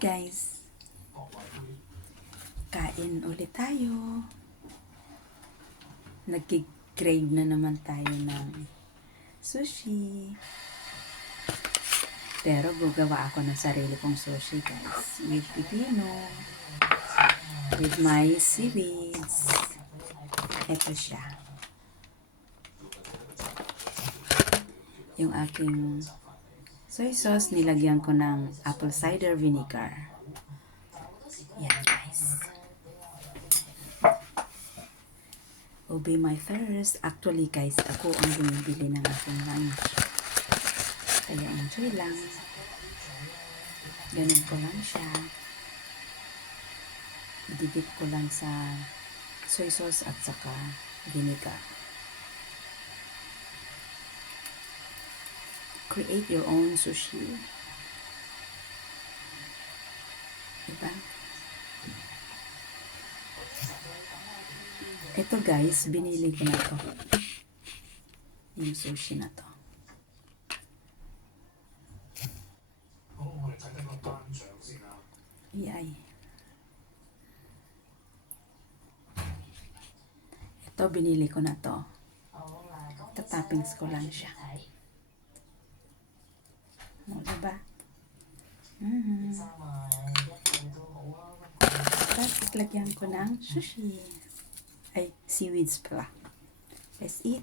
guys, kain ulit tayo. Nag-crave na naman tayo ng sushi. Pero gagawa ako ng sarili kong sushi guys. With pipino. With my seaweeds. Ito siya. Yung aking soy sauce, nilagyan ko ng apple cider vinegar. Yan guys. Obey my thirst. Actually guys, ako ang bumibili ng aking lunch. Kaya enjoy lang. Ganun ko lang siya. Ididip ko lang sa soy sauce at saka vinegar. Create your own sushi. Diba? Ito guys, binili ko na to. Yung sushi na to. Yay. Ito, binili ko na to. Tatappings ko lang siya. O, diba? Tapos, lagyan ko ng sushi. Ay, seaweeds pala. Let's eat.